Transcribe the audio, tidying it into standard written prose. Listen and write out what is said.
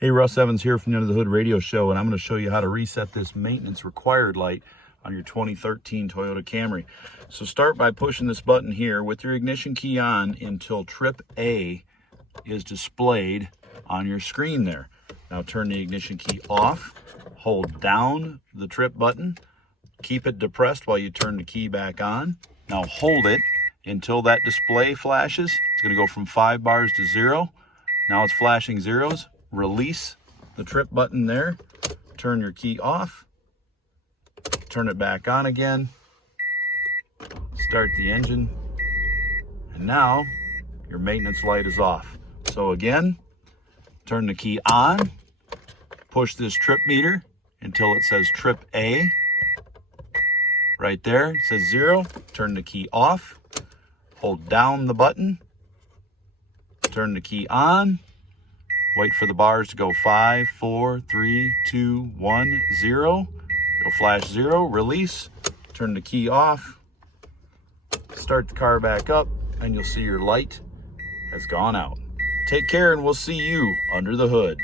Hey, Russ Evans here from the Under the Hood Radio Show, and I'm going to show you how to reset this maintenance required light on your 2013 Toyota Camry. So start by pushing this button here with your ignition key on until trip A is displayed on your screen there. Now turn the ignition key off, hold down the trip button, keep it depressed while you turn the key back on. Now hold it until that display flashes. It's going to go from 5 bars to 0. Now it's flashing zeros. Release the trip button there, turn your key off, turn it back on again, start the engine, and now your maintenance light is off. So again, turn the key on, push this trip meter until it says trip A. Right there, it says 0, turn the key off, hold down the button, turn the key on, wait for the bars to go 5, 4, 3, 2, 1, 0. It'll flash 0, release, turn the key off, start the car back up, and you'll see your light has gone out. Take care, and we'll see you under the hood.